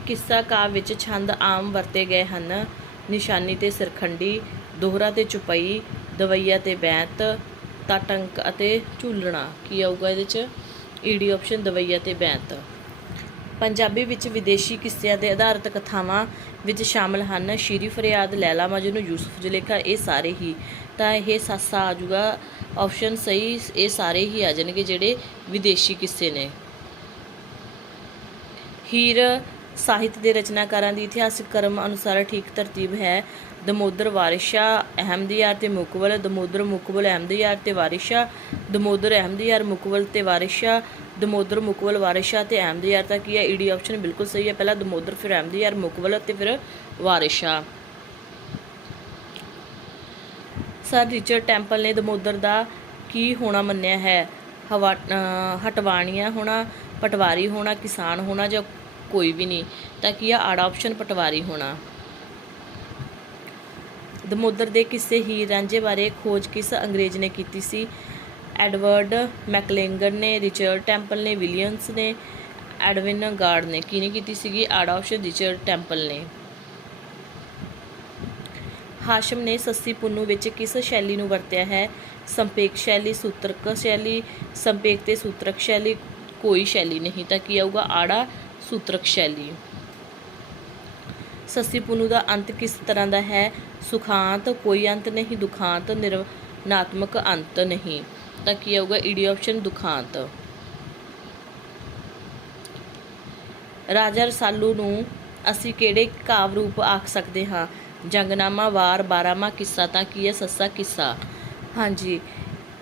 ਕਿੱਸਾ ਕਾਵ ਵਿੱਚ ਛੰਦ ਆਮ ਵਰਤੇ ਗਏ ਹਨ। ਨਿਸ਼ਾਨੀ ਤੇ ਸਿਰਖੰਡੀ, ਦੋਹਰਾ ਤੇ ਚੁਪਈ, ਦਵਈਆ ਤੇ ਬੈਂਤ, ਤਟੰਕ ਅਤੇ ਝੂਲਣਾ। ਕੀ ਆਊਗਾ ਇਹਦੇ ਚ? ਈਡੀ ਆਪਸ਼ਨ ਦਵਈਆ ਤੇ ਬੈਂਤ। ਪੰਜਾਬੀ ਵਿੱਚ ਵਿਦੇਸ਼ੀ ਕਿੱਸਿਆਂ ਦੇ ਆਧਾਰਿਤ ਕਥਾਵਾਂ ਵਿੱਚ ਸ਼ਾਮਲ ਹਨ। ਸ਼ੀਰੀ ਫਰਿਆਦ, ਲੈਲਾ ਮਜਨੂ, ਯੂਸਫ ਜੁਲੇਖਾ, ਇਹ ਸਾਰੇ ਹੀ ਤਾਂ ਇਹ ਸਾਸਾ ਆ ਜਾਊਗਾ। ਆਪਸ਼ਨ ਸਹੀ, ਇਹ ਸਾਰੇ ਹੀ ਆ ਜਾਣਗੇ ਜਿਹੜੇ ਵਿਦੇਸ਼ੀ ਕਿੱਸੇ ਨੇ। ਹੀਰ ਸਾਹਿਤ ਦੇ ਰਚਨਾਕਾਰਾਂ ਦੀ ਇਤਿਹਾਸਕ ਕਰਮ ਅਨੁਸਾਰ ਠੀਕ ਤਰਤੀਬ ਹੈ। ਦਮੋਦਰ ਵਾਰਿਸ਼ਾ ਅਹਿਮਦੀਆਰ ਤੇ ਮੁਕਵਲ, ਦਮੋਦਰ ਮੁਕਬਲ ਅਹਿਮਦੀਆਰ ਤੇ ਵਾਰਿਸ਼ਾ, ਦਮੋਦਰ ਅਹਿਮਦੀਆਰ ਮੁਕਵਲ ਤੇ ਵਾਰਿਸ਼ਾ ਦਮੋਦਰ, ਮੁਕਵਲ, ਵਾਰਿਸ਼ਾ ਤੇ ਅਹਿਮਦੀਆਰ ਤਾਂ ਕੀ ਹੈ? ਈਡੀ ਆਪਸ਼ਨ ਬਿਲਕੁਲ ਸਹੀ ਹੈ। ਪਹਿਲਾਂ ਦਮੋਦਰ, ਫਿਰ ਅਹਿਮਦੀਆਰ ਮੁਕਬਲ ਤੇ ਫਿਰ ਵਾਰਿਸ਼ਾ ਸਰ, ਰਿਚਰਡ ਟੈਂਪਲ ਨੇ ਦਮੋਦਰ ਦਾ ਕੀ ਹੋਣਾ ਮੰਨਿਆ ਹੈ? ਹਵਾ ਹਟਵਾਣੀਆਂ ਹੋਣਾ, ਪਟਵਾਰੀ ਹੋਣਾ, ਕਿਸਾਨ ਹੋਣਾ ਜਾਂ ਕੋਈ ਵੀ ਨਹੀਂ? ਤਾਂ ਕੀ ਆ? ਆੜਾ ਆਪਸ਼ਨ ਪਟਵਾਰੀ ਹੋਣਾ। ਦਮੋਦਰ ਦੇ ਕਿਸੇ ਹੀਰ ਰਾਂਝੇ ਬਾਰੇ ਖੋਜ ਕਿਸ ਅੰਗਰੇਜ਼ ਨੇ ਕੀਤੀ ਸੀ? ਐਡਵਰਡ ਮੈਕਲੇਂਗਰ ਨੇ, ਰਿਚਰਡ ਟੈਂਪਲ ਨੇ, ਵਿਲੀਅਮਸ ਨੇ, ਐਡਵਿਨ ਗਾਰਡ ਨੇ। ਕਿਹਨੇ ਕੀਤੀ ਸੀਗੀ? ਆੜਾ ਆਪਸ਼ਨ ਰਿਚਰਡ ਟੈਂਪਲ ਨੇ। ਹਾਸ਼ਮ ਨੇ ਸੱਸੀ ਪੁੰਨੂ ਵਿੱਚ ਕਿਸ ਸ਼ੈਲੀ ਨੂੰ ਵਰਤਿਆ ਹੈ? ਸੰਪੇਕ ਸ਼ੈਲੀ, ਸੂਤਰਕ ਸ਼ੈਲੀ, ਸੰਪੇਕ ਤੇ ਸੂਤਰਕ ਸ਼ੈਲੀ, ਕੋਈ ਸ਼ੈਲੀ ਨਹੀਂ। ਤਾਂ ਕੀ ਆਊਗਾ? ਆੜਾ ਸੂਤਰਕ ਸ਼ੈਲੀ। ਸੱਸੀ ਪੁੰਨੂ ਦਾ ਅੰਤ ਕਿਸ ਤਰ੍ਹਾਂ ਦਾ ਹੈ? ਸੁਖਾਂਤ, ਕੋਈ ਅੰਤ ਨਹੀਂ। ਦੁਖਾਂਤ ਨਿਰਵਨਾਤਮਕ ਅੰਤ ਨਹੀਂ। ਤਾਂ ਕੀ ਆਊਗਾ? ਈਡੀ ਆਪਸ਼ਨ ਦੁਖਾਂਤ। ਰਾਜਾ ਰਸਾਲੂ ਨੂੰ ਅਸੀਂ ਕਿਹੜੇ ਕਾਵ ਰੂਪ ਆਖ ਸਕਦੇ ਹਾਂ? ਜੰਗਨਾਮਾ, ਵਾਰ, ਬਾਰਾਮਾ, ਕਿੱਸਾ ਤਾਂ ਕੀ ਹੈ? ਸੱਸਾ, ਕਿੱਸਾ। ਹਾਂਜੀ।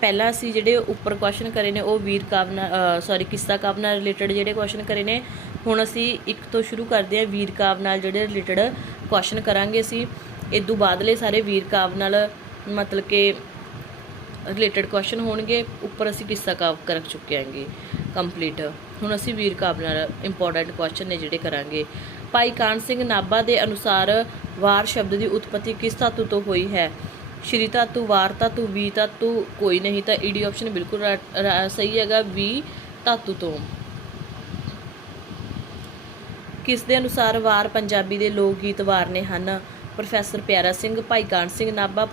ਪਹਿਲਾਂ ਅਸੀਂ ਜਿਹੜੇ ਉੱਪਰ ਕੁਐਸਚਨ ਕਰੇ ਨੇ, ਉਹ ਵੀਰ ਕਾਵ ਨਾਲ ਸੌਰੀ ਕਿੱਸਾ ਕਾਵ ਨਾਲ ਰਿਲੇਟਡ ਜਿਹੜੇ ਕੁਐਸਚਨ ਕਰੇ ਨੇ, ਹੁਣ ਅਸੀਂ ਇੱਕ ਤੋਂ ਸ਼ੁਰੂ ਕਰਦੇ ਹਾਂ ਵੀਰ ਕਾਵ ਨਾਲ ਜਿਹੜੇ ਰਿਲੇਟਡ ਕੁਐਸਚਨ ਕਰਾਂਗੇ ਅਸੀਂ। ਇਦੋਂ ਬਾਅਦਲੇ ਸਾਰੇ ਵੀਰ ਕਾਵ ਨਾਲ ਮਤਲਬ ਕਿ ਰਿਲੇਟਡ ਕੁਐਸਚਨ ਹੋਣਗੇ, ਉੱਪਰ ਅਸੀਂ ਕਿੱਸਾ ਕਾਵ ਕਰ ਚੁੱਕੇ ਆਂਗੇ ਕੰਪਲੀਟ ਹੁਣ ਅਸੀਂ ਵੀਰ ਕਾਵ ਨਾਲ ਇੰਪੋਰਟੈਂਟ ਕੁਐਸਚਨ ਨੇ ਜਿਹੜੇ ਕਰਾਂਗੇ। ਭਾਈ ਕਾਨ ਸਿੰਘ ਨਾਭਾ ਦੇ ਅਨੁਸਾਰ ਵਾਰ ਸ਼ਬਦ ਦੀ ਉਤਪਤੀ ਕਿਸ ਧਾਤੂ ਤੋਂ ਹੋਈ ਹੈ? ਸ਼੍ਰੀ ਧਾਤੂ, ਵਾਰ ਧਾਤੂ, ਵੀ ਧਾਤੂ, ਕੋਈ ਨਹੀਂ ਤਾਂ ਈਡੀ ਆਪਸ਼ਨ ਬਿਲਕੁਲ ਸਹੀ ਹੈਗਾ, ਵੀ ਧਾਤੂ ਤੋਂ। ਕਿਸ ਦੇ ਅਨੁਸਾਰ ਵਾਰ ਪੰਜਾਬੀ ਦੇ ਲੋਕ ਗੀਤ ਵਾਰਨੇ ਹਨ? ਪ੍ਰੋਫੈਸਰ ਪਿਆਰਾ ਸਿੰਘ, ਭਾਈ ਕਾਨ ਸਿੰਘ ਨਾਭਾ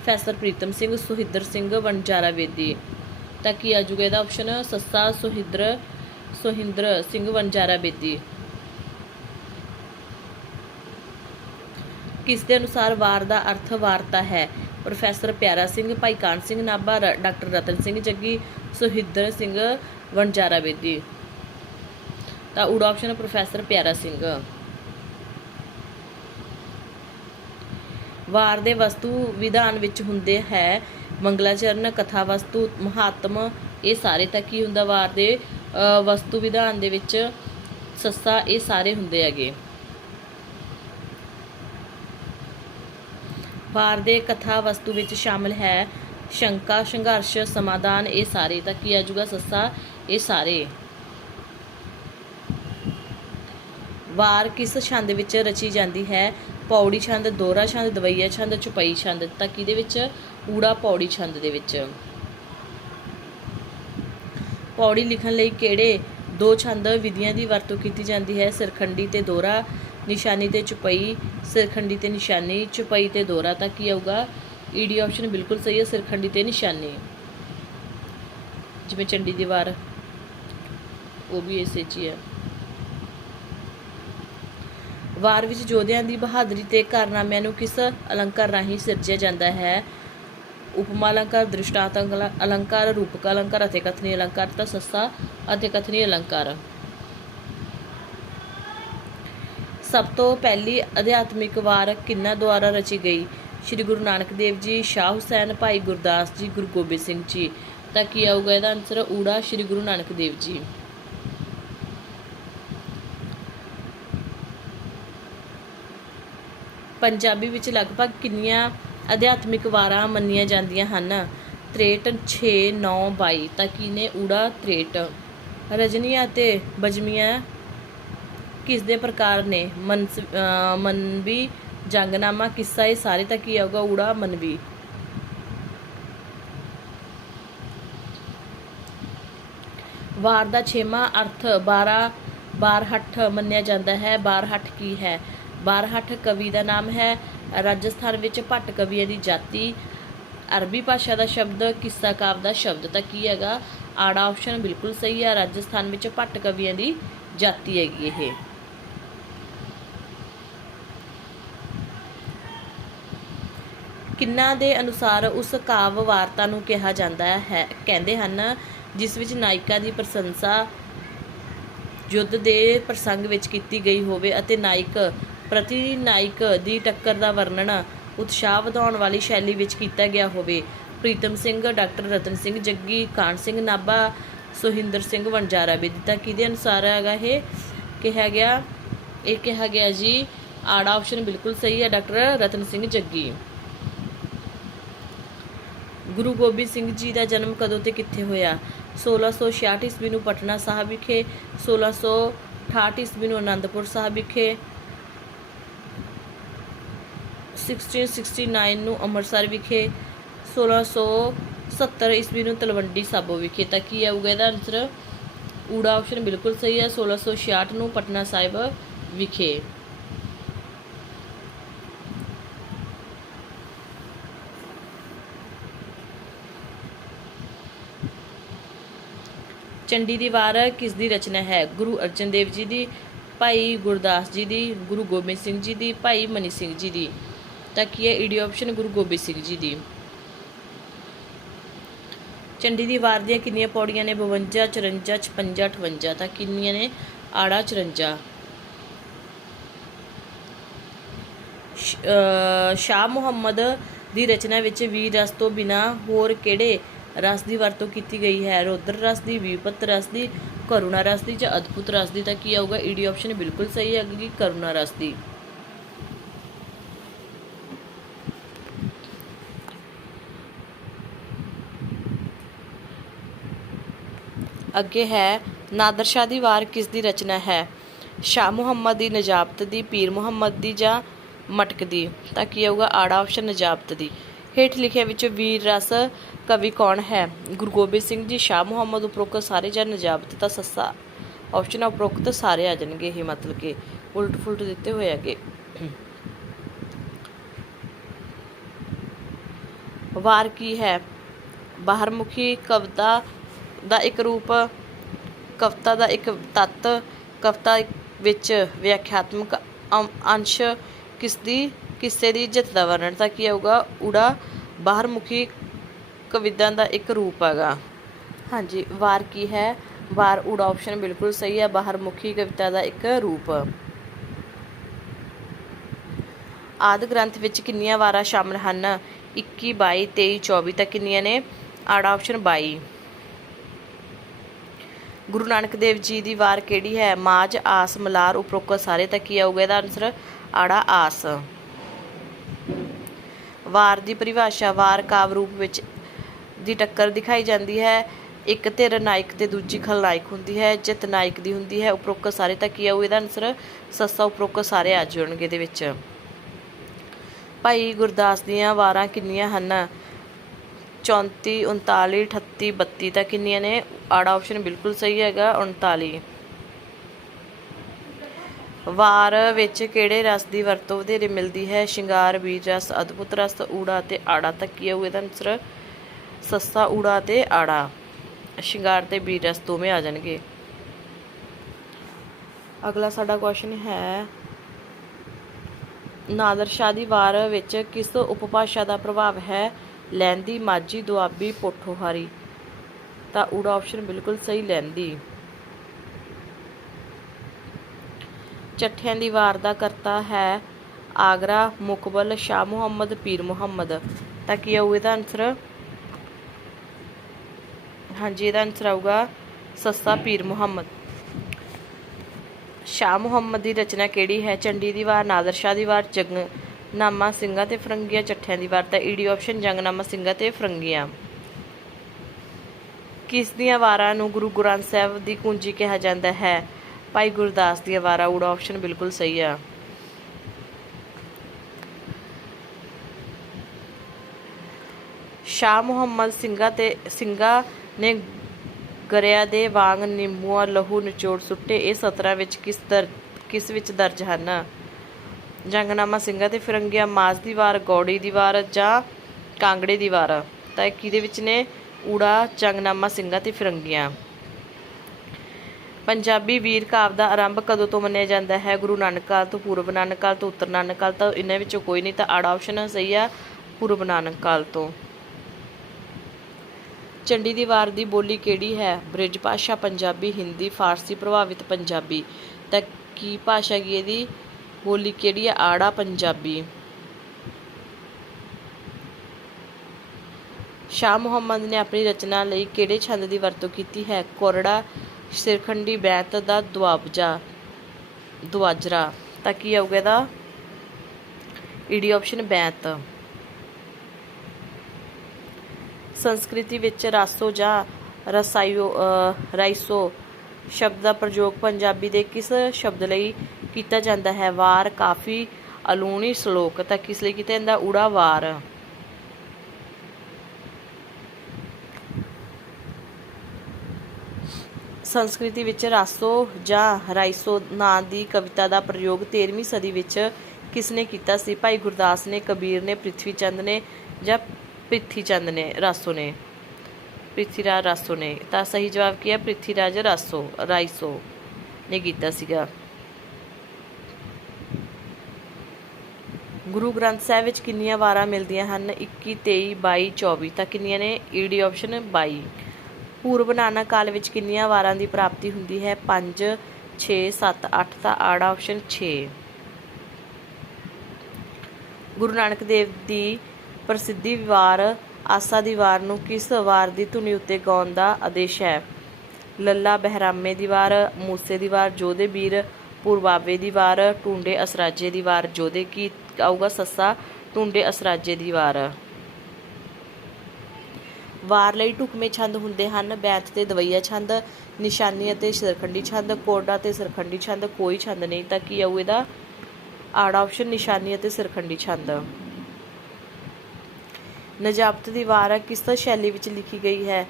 ਪ੍ਰੋਫੈਸਰ ਪ੍ਰੀਤਮ ਸਿੰਘ, ਸੁਹਿੰਦਰ ਸਿੰਘ ਵਣਜਾਰਾ ਵੇਦੀ। ਤਾਂ ਕੀ ਆ ਜੂਗਾ ਇਹਦਾ ਆਪਸ਼ਨ ਸੱਸਾ ਸੁਹਿੰਦਰ ਸੁਹਿੰਦਰ ਸਿੰਘ ਵਣਜਾਰਾ ਵੇਦੀ। ਕਿਸ ਦੇ ਅਨੁਸਾਰ ਵਾਰ ਦਾ ਅਰਥ ਵਾਰਤਾ ਹੈ? ਪ੍ਰੋਫੈਸਰ ਪਿਆਰਾ ਸਿੰਘ, ਭਾਈ ਕਾਨ ਸਿੰਘ, ਨਾਭਾ ਡਾਕਟਰ ਰਤਨ ਸਿੰਘ ਜੱਗੀ, ਸੁਹਿੰਦਰ ਸਿੰਘ ਵਣਜਾਰਾ ਬੇਦੀ ਤਾਂ ਊੜਾ ਆਪਸ਼ਨ ਪ੍ਰੋਫੈਸਰ ਪਿਆਰਾ ਸਿੰਘ। ਵਾਰ ਦੇ ਵਸਤੂ ਵਿਧਾਨ ਵਿੱਚ ਹੁੰਦੇ ਹੈ। ਮੰਗਲਾਚਰਨ ਕਥਾ ਵਸਤੂ ਮਹਾਤਮ ਇਹ ਸਾਰੇ ਤਾਂ ਕੀ ਹੁੰਦਾ? ਵਾਰ ਦੇ ਅ, ਵਸਤੂ ਵਿਧਾਨ ਦੇ ਵਿੱਚ ਸੱਸਾ ਇਹ ਸਾਰੇ ਹੁੰਦੇ ਹੈਗੇ। ਵਾਰ ਦੇ ਕਥਾ ਵਸਤੂ ਵਿੱਚ ਸ਼ਾਮਲ ਹੈ। ਸ਼ੰਕਾ ਸੰਘਰਸ਼ ਸਮਾਧਾਨ ਇਹ ਸਾਰੇ ਤਾਂ ਕੀ ਆ ਜੂਗਾ? ਸੱਸਾ ਇਹ ਸਾਰੇ। ਵਾਰ ਕਿਸ ਛੰਦ ਵਿੱਚ ਰਚੀ ਜਾਂਦੀ ਹੈ? ਪੌੜੀ ਛੰਦ ਦੋਹਰਾ ਛੰਦ, ਦਵਈਆ ਛੰਦ, ਚੁਪਈ ਛੰਦ, ਤਾਂ ਕਿਹਦੇ ਵਿੱਚ? ਊੜਾ ਪੌੜੀ ਛੰਦ ਦੇ ਵਿੱਚ। ਪੌੜੀ ਲਿਖਣ ਲਈ ਕਿਹੜੇ ਦੋ ਛੰਦ ਵਿਧੀਆਂ ਦੀ ਵਰਤੋਂ ਕੀਤੀ ਜਾਂਦੀ ਹੈ? ਸਿਰਖੰਡੀ ਤੇ ਦੋਹਰਾ ਨਿਸ਼ਾਨੀ ਤੇ ਚੁਪਈ। ਸਿਰਖੰਡੀ ਤੇ ਨਿਸ਼ਾਨੀ, ਚੁਪਈ ਤੇ ਦੋਹਰਾ ਤਾਂ ਕੀ ਆਊਗਾ? ਈਡੀ ਆਪਸ਼ਨ ਬਿਲਕੁਲ ਸਹੀ ਹੈ, ਸਿਰਖੰਡੀ ਤੇ ਨਿਸ਼ਾਨੀ। ਜਿਵੇਂ ਚੰਡੀ ਦੀ ਵਾਰ ਉਹ ਵੀ ਇਸੇ 'ਚ ਹੀ ਹੈ। ਵਾਰ ਵਿੱਚ ਯੋਧਿਆਂ ਦੀ ਬਹਾਦਰੀ ਤੇ ਕਾਰਨਾਮਿਆਂ ਨੂੰ ਕਿਸ ਅਲੰਕਾਰ ਰਾਹੀਂ ਸਿਰਜਿਆ ਜਾਂਦਾ ਹੈ? ਉਪਮਾ ਅਲੰਕਾਰ, ਦ੍ਰਿਸ਼ਟਾਂਤ ਅਲੰਕਾਰ- ਰੂਪਕ ਅਲੰਕਾਰ ਅਤੇ ਕਥਨੀ ਅਲੰਕਾਰ ਤਾਂ ਸੱਸਾ ਅਤੇ ਕਥਨੀ ਅਲੰਕਾਰ। ਸਭ ਤੋਂ ਪਹਿਲੀ ਅਧਿਆਤਮਿਕ ਵਾਰ ਕਿੰਨਾ ਦੁਆਰਾ ਰਚੀ ਗਈ? ਸ੍ਰੀ ਗੁਰੂ ਨਾਨਕ ਦੇਵ ਜੀ, ਸ਼ਾਹ ਹੁਸੈਨ ਭਾਈ ਗੁਰਦਾਸ ਜੀ, ਗੁਰੂ ਗੋਬਿੰਦ ਸਿੰਘ ਜੀ। ਤਾਂ ਕੀ ਆਊਗਾ ਇਹਦਾ ਆਨਸਰ ਊੜਾ ਸ੍ਰੀ ਗੁਰੂ ਨਾਨਕ ਦੇਵ ਜੀ। ਪੰਜਾਬੀ ਵਿੱਚ ਲਗਭਗ ਕਿੰਨੀਆਂ ਅਧਿਆਤਮਿਕ ਵਾਰਾਂ ਮੰਨੀਆਂ ਜਾਂਦੀਆਂ ਹਨ? 63 6 9 22 ਤਾਂ ਕੀ ਨੇ ਊੜਾ 63 ਰਜਨੀਆਂ ਅਤੇ ਬਜਮੀਆਂ ਕਿਸ ਦੇ ਪ੍ਰਕਾਰ ਨੇ? ਮਨਸ ਮਨਵੀ, ਜੰਗਨਾਮਾ, ਕਿੱਸਾ, ਇਹ ਸਾਰੇ ਤਾਂ ਕੀ ਆਊਗਾ? ਊੜਾ, ਮਨਵੀ। ਵਾਰ ਦਾ ਛੇਵਾਂ ਅਰਥ 12 ਬਾਰਹੱਠ ਮੰਨਿਆ ਜਾਂਦਾ ਹੈ। ਬਾਰਹੱਠ ਕੀ ਹੈ? ਬਾਰਹੱਠ ਕਵੀ ਦਾ ਨਾਮ ਹੈ। ਰਾਜਸਥਾਨ ਵਿੱਚ ਭੱਟ ਕਵੀਆਂ ਦੀ ਜਾਤੀ। ਅਰਬੀ ਭਾਸ਼ਾ ਦਾ ਸ਼ਬਦ, ਕਿੱਸਾ ਕਾਵ ਦਾ ਸ਼ਬਦ ਤਾਂ ਕੀ ਹੈਗਾ? ਆੜਾ ਆਪਸ਼ਨ ਬਿਲਕੁਲ ਸਹੀ ਹੈ। ਰਾਜਸਥਾਨ ਵਿੱਚ ਭੱਟ ਕਵੀਆਂ ਦੀ ਜਾਤੀ ਹੈਗੀ ਇਹ। ਕਿੰਨਾ ਦੇ ਅਨੁਸਾਰ ਉਸ ਕਾਵ ਵਾਰਤਾ ਨੂੰ ਕਿਹਾ ਜਾਂਦਾ ਹੈ? ਕਹਿੰਦੇ ਹਨ, ਜਿਸ ਵਿੱਚ ਨਾਇਕਾ ਦੀ ਪ੍ਰਸ਼ੰਸਾ, ਯੁੱਧ ਦੇ ਪ੍ਰਸੰਗ ਵਿੱਚ ਕੀਤੀ ਗਈ ਹੋਵੇ ਅਤੇ ਨਾਇਕ ਪ੍ਰਤੀ ਨਾਇਕ ਦੀ ਟੱਕਰ ਦਾ ਵਰਣਨ ਉਤਸ਼ਾਹ ਵਧਾਉਣ ਵਾਲੀ ਸ਼ੈਲੀ ਵਿੱਚ ਕੀਤਾ ਗਿਆ ਹੋਵੇ। ਪ੍ਰੀਤਮ ਸਿੰਘ, ਡਾਕਟਰ ਰਤਨ ਸਿੰਘ, ਜੱਗੀ ਕਾਨ ਸਿੰਘ, ਨਾਭਾ ਸੁਹਿੰਦਰ ਸਿੰਘ ਵਣਜਾਰਾ ਬੇਦੀ ਕਿਹਦੇ ਅਨੁਸਾਰ ਹੈਗਾ ਇਹ? ਕਿਹਾ ਗਿਆ, ਇਹ ਕਿਹਾ ਗਿਆ ਜੀ, ਆੜਾ ਆਪਸ਼ਨ ਬਿਲਕੁਲ ਸਹੀ ਹੈ, ਡਾਕਟਰ ਰਤਨ ਸਿੰਘ, ਜੱਗੀ। ਗੁਰੂ ਗੋਬਿੰਦ ਸਿੰਘ ਜੀ ਦਾ ਜਨਮ ਕਦੋਂ ਤੇ ਕਿੱਥੇ ਹੋਇਆ? 1666 ਈਸਵੀ ਨੂੰ ਪਟਨਾ ਸਾਹਿਬ ਵਿਖੇ 1668 ਈਸਵੀ ਨੂੰ ਅਨੰਦਪੁਰ ਸਾਹਿਬ ਵਿਖੇ 1669 ਨੂੰ ਅੰਮ੍ਰਿਤਸਰ ਵਿਖੇ 1670 ਈਸਵੀ ਨੂੰ ਤਲਵੰਡੀ ਸਾਬੋ ਵਿਖੇ, ਤਾਂ ਕੀ ਆਊਗਾ ਇਹਦਾ ਆਨਸਰ ਊੜਾ ਆਪਸ਼ਨ ਬਿਲਕੁਲ ਸਹੀ ਹੈ 1666 ਨੂੰ ਪਟਨਾ ਸਾਹਿਬ ਵਿਖੇ। ਚੰਡੀ ਦੀ ਵਾਰ ਕਿਸ ਦੀ ਰਚਨਾ ਹੈ? ਗੁਰੂ ਅਰਜਨ ਦੇਵ ਜੀ ਦੀ, ਭਾਈ ਗੁਰਦਾਸ ਜੀ ਦੀ, ਗੁਰੂ ਗੋਬਿੰਦ ਸਿੰਘ ਜੀ ਦੀ, ਭਾਈ ਮਨੀ ਸਿੰਘ ਜੀ ਦੀ। ਤਾਂ ਕੀ ਹੈ ਈਡੀ ਆਪਸ਼ਨ ਗੁਰੂ ਗੋਬਿੰਦ ਸਿੰਘ ਜੀ ਦੀ? ਚੰਡੀ ਦੀ ਵਾਰ ਦੀਆਂ ਕਿੰਨੀਆਂ ਪੌੜੀਆਂ ਨੇ? 52 54 56 58 ਤਾਂ ਕਿੰਨੀਆਂ ਨੇ? ਆੜਾ 54 ਅਹ, ਸ਼ਾਹ ਮੁਹੰਮਦ ਦੀ ਰਚਨਾ ਵਿੱਚ ਵੀਰ ਰਸ ਤੋਂ ਬਿਨਾ ਹੋਰ ਕਿਹੜੇ ਰਸ ਦੀ ਵਰਤੋਂ ਕੀਤੀ ਗਈ ਹੈ? ਰੋਦਰ ਰਸ ਦੀ ਵਿਪਤ ਰਸ ਦੀ, ਕਰੁਣਾ ਰਸ ਦੀ ਜਾਂ ਅਦਭੁਤ ਰਸ ਦੀ ਤਾਂ ਕੀ ਆਊਗਾ? ਈਡੀ ਆਪਸ਼ਨ ਬਿਲਕੁਲ ਸਹੀ ਹੈ ਕਿ ਕਰੁਣਾ ਰਸ ਦੀ। ਅੱਗੇ ਹੈ, ਨਾਦਰ ਸ਼ਾਹ ਦੀ ਵਾਰ ਕਿਸ ਦੀ ਰਚਨਾ ਹੈ? ਸ਼ਾਹ ਮੁਹੰਮਦ ਦੀ ਨਜਾਬਤ ਦੀ, ਪੀਰ ਮੁਹੰਮਦ ਦੀ ਜਾਂ ਮਟਕ ਦੀ? ਤਾਂ ਕੀ ਆਊਗਾ? ਆੜਾ ਆਪਸ਼ਨ ਨਜਾਬਤ ਦੀ। ਹੇਠ ਲਿਖਿਆ ਵਿੱਚ ਵੀਰ ਰਸ ਕਵੀ ਕੌਣ ਹੈ? ਗੁਰੂ ਗੋਬਿੰਦ ਸਿੰਘ ਜੀ, ਸ਼ਾਹ ਮੁਹੰਮਦ ਉਪਰੋਕਤ ਸਾਰੇ ਜਾਂ ਨਜਾਬਤ ਤਾਂ ਸੱਸਾ? ਆਪਸ਼ਨ ਉਪਰੋਕਤ ਸਾਰੇ ਆ ਜਾਣਗੇ, ਇਹ ਮਤਲਬ ਕਿ ਉਲਟ ਫੁਲਟ ਦਿੱਤੇ ਹੋਏ ਹੈਗੇ। ਵਾਰ ਕੀ ਹੈ? ਬਾਹਰਮੁਖੀ ਕਵਿਤਾ ਦਾ ਇੱਕ ਰੂਪ, ਕਵਿਤਾ ਦਾ ਇੱਕ ਤੱਤ, ਕਵਿਤਾ ਵਿੱਚ ਵਿਆਖਿਆਤਮਕ ਅੰਸ਼ ਕਿਸ ਦੀ, ਕਿੱਸੇ ਦੀ ਜਿੱਤ ਦਾ ਵਰਣਨ ਤਾਂ ਕੀ ਆਊਗਾ? ਊੜਾ, ਬਾਹਰਮੁਖੀ ਕਵਿਤਾ ਦਾ ਇੱਕ ਰੂਪ ਹੈਗਾ। ਹਾਂਜੀ, ਵਾਰ ਕੀ ਹੈ? ਵਾਰ, ਊੜਾ ਆਪਸ਼ਨ ਬਿਲਕੁਲ ਸਹੀ ਹੈ, ਬਾਹਰਮੁਖੀ ਕਵਿਤਾ ਦਾ ਇੱਕ ਰੂਪ। ਆਦਿ ਗ੍ਰੰਥ ਵਿੱਚ ਕਿੰਨੀਆਂ ਵਾਰਾਂ ਸ਼ਾਮਲ ਹਨ? 21 22 23 24 ਤਾਂ ਕਿੰਨੀਆਂ ਨੇ? ਆੜਾ ਆਪਸ਼ਨ 22 ਗੁਰੂ ਨਾਨਕ ਦੇਵ ਜੀ ਦੀ ਵਾਰ ਕਿਹੜੀ ਹੈ? ਮਾਝ, ਆਸ, ਮਲਾਰ, ਉਪਰੋਕਤ ਸਾਰੇ ਤਾਂ ਕੀ ਆਊਗਾ? ਇਹਦਾ ਆਨਸਰ ਆੜਾ ਆਸ। ਵਾਰ ਦੀ ਪਰਿਭਾਸ਼ਾ ਵਾਰ ਕਾਵ ਰੂਪ ਵਿੱਚ ਦੀ ਟੱਕਰ ਦਿਖਾਈ ਜਾਂਦੀ ਹੈ। ਇੱਕ ਧਿਰ ਨਾਇਕ ਤੇ ਦੂਜੀ ਖਲਨਾਇਕ ਹੁੰਦੀ ਹੈ। ਜਿਤ ਨਾਇਕ ਦੀ ਹੁੰਦੀ ਹੈ। ਉਪਰੋਕਤ ਸਾਰੇ ਤਾਂ ਕੀ ਆਊ? ਇਹਦਾ ਆਨਸਰ ਸੱਸਾ ਉਪਰੋਕਤ ਸਾਰੇ ਆ ਜਾਣਗੇ ਇਹਦੇ ਵਿੱਚ। ਭਾਈ ਗੁਰਦਾਸ ਦੀਆਂ ਵਾਰਾਂ ਕਿੰਨੀਆਂ ਹਨ? 34 39 38 32 ਤਾਂ ਕਿੰਨੀਆਂ ਨੇ? ਆੜਾ ਆਪਸ਼ਨ ਬਿਲਕੁਲ ਸਹੀ ਹੈਗਾ 39 ਵਾਰ ਵਿੱਚ ਕਿਹੜੇ ਰਸ ਦੀ ਵਰਤੋਂ ਵਧੇਰੇ ਮਿਲਦੀ ਹੈ? ਸ਼ਿੰਗਾਰ, ਬੀਜ ਰਸ, ਅਦਭੁਤ ਰਸ, ਊੜਾ ਤੇ ਆੜਾ ਤਾਂ ਕੀ ਹੋਊ ਇਹਦਾ ਆਨਸਰ ਸੱਸਾ, ਊੜਾ ਤੇ ਆੜਾ। ਸ਼ਿੰਗਾਰ ਤੇ ਬੀਜ ਰਸ ਦੋਵੇਂ ਆ ਜਾਣਗੇ। ਅਗਲਾ ਸਾਡਾ ਕੁਐਸਚਨ ਹੈ, ਨਾਦਰ ਸ਼ਾਹ ਦੀ ਵਾਰ ਵਿੱਚ ਕਿਸ ਉਪਭਾਸ਼ਾ ਦਾ ਪ੍ਰਭਾਵ ਹੈ? ਲੈਂਦੀ, ਮਾਝੀ ਦੁਆਬੀ ਪੋਠੋਹਾਰੀ। ਤਾਂ ਊੜਾ ਆਪਸ਼ਨ ਬਿਲਕੁਲ ਸਹੀ ਲਹਿੰਦੀ ਚੱਠਿਆਂ ਦੀ ਵਾਰ ਦਾ ਕਰਤਾ ਹੈ ਆਗਰਾ ਮੁਕਬਲ ਸ਼ਾਹ ਮੁਹੰਮਦ, ਪੀਰ ਮੁਹੰਮਦ। ਤਾਂ ਕੀ ਆਊ ਇਹਦਾ ਆਨਸਰ ਹਾਂਜੀ, ਇਹਦਾ ਆਨਸਰ ਆਊਗਾ ਸੱਸਾ ਪੀਰ ਮੁਹੰਮਦ। ਸ਼ਾਹ ਮੁਹੰਮਦ ਦੀ ਰਚਨਾ ਕਿਹੜੀ ਹੈ? ਚੰਡੀ ਦੀ ਵਾਰ, ਨਾਦਰ ਸ਼ਾਹ ਦੀ ਵਾਰ ਨਾਮਾ ਸਿੰਘਾਂ ਤੇ ਫਰੰਗੀਆਂ ਚੱਠਿਆਂ ਦੀ ਵਾਰਤਾ ਈਡੀ ਆਪਸ਼ਨ ਜੰਗਨਾਮਾ ਸਿੰਘਾਂ ਤੇ ਫਰੰਗੀਆਂ। ਕਿਸ ਦੀਆਂ ਵਾਰਾਂ ਨੂੰ ਗੁਰੂ ਗ੍ਰੰਥ ਸਾਹਿਬ ਦੀ ਕੁੰਜੀ ਕਿਹਾ ਜਾਂਦਾ ਹੈ? ਭਾਈ ਗੁਰਦਾਸ ਦੀਆਂ ਵਾਰਾਂ, ਊੜਾ ਆਪਸ਼ਨ ਬਿਲਕੁਲ ਸਹੀ ਆ। ਸ਼ਾਹ ਮੁਹੰਮਦ ਸਿੰਘਾਂ ਤੇ ਸਿੰਘਾਂ ਨੇ ਗਰਿਆ ਦੇ ਵਾਂਗ ਨਿੰਬੂਆਂ, ਲਹੂ, ਨਿਚੋੜ ਸੁੱਟੇ। ਇਹ ਸਤਰਾਂ ਵਿੱਚ ਕਿਸ ਦਰ, ਕਿਸ ਵਿੱਚ ਦਰਜ ਹਨ? ਜੰਗਨਾਮਾ ਸਿੰਘਾਂ ਤੇ ਫਿਰੰਗੀਆਂ ਮਾਸ ਦੀ ਵਾਰ ਗੌੜੀ ਦੀ ਵਾਰ ਜਾਂ ਕਾਂਗੜੇ ਦੀ ਵਾਰ ਤਾਂ ਇਹ ਕਿਹਦੇ ਵਿੱਚ ਨੇ ਊੜਾ, ਜੰਗਨਾਮਾ ਸਿੰਘਾਂ ਤੇ ਫਿਰੰਗੀਆਂ। ਪੰਜਾਬੀ ਵੀਰ ਕਾਵ ਦਾ ਆਰੰਭ ਕਦੋਂ ਤੋਂ ਮੰਨਿਆ ਜਾਂਦਾ ਹੈ? ਗੁਰੂ ਨਾਨਕ ਕਾਲ ਤੋਂ ਪੂਰਬ ਨਾਨਕ ਕਾਲ ਤੋਂ ਉੱਤਰ ਨਾਨਕ ਕਾਲ ਤੋਂ ਇਹਨਾਂ ਵਿੱਚੋਂ ਕੋਈ ਨਹੀਂ, ਤਾਂ ਆੜਾ ਆਪਸ਼ਨ ਸਹੀ ਆ ਪੂਰਬ ਨਾਨਕ ਕਾਲ ਤੋਂ। ਚੰਡੀ ਦੀ ਵਾਰ ਦੀ ਬੋਲੀ ਕਿਹੜੀ ਹੈ? ਬ੍ਰਿਜ ਭਾਸ਼ਾ ਪੰਜਾਬੀ, ਹਿੰਦੀ, ਫਾਰਸੀ ਪ੍ਰਭਾਵਿਤ ਪੰਜਾਬੀ। ਤਾਂ ਕੀ ਭਾਸ਼ਾ ਕੀ ਇਹਦੀ? ਬੋਲੀ ਕਿਹੜੀ ਹੈ ਆੜਾ ਪੰਜਾਬੀ। ਸ਼ਾਹ ਮੁਹੰਮਦ ਨੇ ਆਪਣੀ ਰਚਨਾ ਲਈ ਕਿਹੜੇ ਛੰਦ ਦੀ ਵਰਤੋਂ ਕੀਤੀ ਹੈ? ਕੋਰੜਾ ਸਿਰਖੰਡੀ ਬੈਤ ਦਾ ਦੁਆਬਜਾ ਦੁਆਜਰਾ। ਤਾਂ ਕੀ ਆਊਗਾ ਇਹਦਾ? ਈਡੀ ਆਪਸ਼ਨ ਬੈਤ। ਸੰਸਕ੍ਰਿਤੀ ਵਿੱਚ ਰਾਸੋ ਜਾਂ ਰਸਾਇਓ ਅ, ਰਾਈਸੋ ਸ਼ਬਦ ਦਾ ਪ੍ਰਯੋਗ ਪੰਜਾਬੀ ਦੇ ਕਿਸ ਸ਼ਬਦ ਲਈ ਕੀਤਾ ਜਾਂਦਾ ਹੈ। ਵਾਰ ਕਾਫੀ ਅਲੂਣੀ ਸ਼ਲੋਕ, ਤਾਂ ਕਿਸ ਲਈ ਕੀਤਾ ਜਾਂਦਾ? ਊੜਾ ਵਾਰ। ਸੰਸਕ੍ਰਿਤੀ ਵਿੱਚ ਰਾਸੋ ਜਾਂ ਰਾਈਸੋ ਨਾਂ ਦੀ ਕਵਿਤਾ ਦਾ ਪ੍ਰਯੋਗ 13ਵੀਂ ਸਦੀ ਵਿੱਚ ਕਿਸ ਨੇ ਕੀਤਾ ਸੀ? ਭਾਈ ਗੁਰਦਾਸ ਨੇ, ਕਬੀਰ ਨੇ ਪ੍ਰਿਥਵੀ ਚੰਦ ਨੇ ਜਾਂ ਪ੍ਰਿਥੀ ਚੰਦ ਨੇ? ਰਾਸੋ ਨੇ। ਪ੍ਰਿਥੀ ਰਾਜ ਰਾਸੋ ਨੇ। ਤਾਂ ਸਹੀ ਜਵਾਬ ਕੀ ਹੈ? ਪ੍ਰਿਥੀ ਰਾਜ ਰਾਸੋ ਰਾਈਸੋ ਨੇ ਕੀਤਾ ਸੀਗਾ। ਗੁਰੂ ਗ੍ਰੰਥ ਸਾਹਿਬ ਵਿੱਚ ਕਿੰਨੀਆਂ ਵਾਰਾਂ ਮਿਲਦੀਆਂ ਹਨ? 21 23 22 24 ਤਾਂ ਕਿੰਨੀਆਂ ਨੇ? ਈਡੀ ਆਪਸ਼ਨ 22 ਪੂਰਬ ਨਾਨਕ ਕਾਲ ਵਿੱਚ ਕਿੰਨੀਆਂ ਵਾਰਾਂ ਦੀ ਪ੍ਰਾਪਤੀ ਹੁੰਦੀ ਹੈ? 5 6 7 8 ਤਾਂ ਆੜਾ ਆਪਸ਼ਨ 6 ਗੁਰੂ ਨਾਨਕ ਦੇਵ ਦੀ ਪ੍ਰਸਿੱਧੀ ਵਾਰ, ਆਸਾ ਦੀ ਵਾਰ ਨੂੰ ਕਿਸ ਵਾਰ ਦੀ ਧੁਨੀ ਉੱਤੇ ਗਾਉਣ ਦਾ ਆਦੇਸ਼ ਹੈ? ਲੱਲਾ ਬਹਿਰਾਮੇ ਦੀ ਵਾਰ, ਮੂਸੇ ਦੀ ਵਾਰ, ਜੋਧੇ ਵੀਰ ਪੂਰਬਾਵੇ ਦੀ ਵਾਰ, ਟੁੰਡੇ ਅਸਰਾਜੇ ਦੀ ਵਾਰ, ਜੋਧੇ ਕੀ ਆਊਗਾ ਸੱਸਾ ਟੁੰਡੇ ਅਸਰਾਜੇ ਦੀ ਵਾਰ। ਵਾਰ ਲਈ ਢੁਕਵੇਂ ਛੰਦ ਹੁੰਦੇ ਹਨ ਬੈਂਤ ਤੇ ਦਵਈਆ ਛੰਦ, ਨਿਸ਼ਾਨੀ ਅਤੇ ਸਿਰਖੰਡੀ ਛੰਦ, ਕੋਡਾ ਤੇ ਸਿਰਖੰਡੀ ਛੰਦ, ਕੋਈ ਛੰਦ ਨਹੀਂ, ਤਾਂ ਕੀ ਆਊ ਇਹਦਾ? ਆੜਾ ਆਪਸ਼ਨ ਨਿਸ਼ਾਨੀ ਅਤੇ ਸਿਰਖੰਡੀ ਛੰਦ। ਨਜਾਬਤ ਦੀ ਵਾਰ ਕਿਸ ਸ਼ੈਲੀ ਵਿੱਚ ਲਿਖੀ ਗਈ ਹੈ?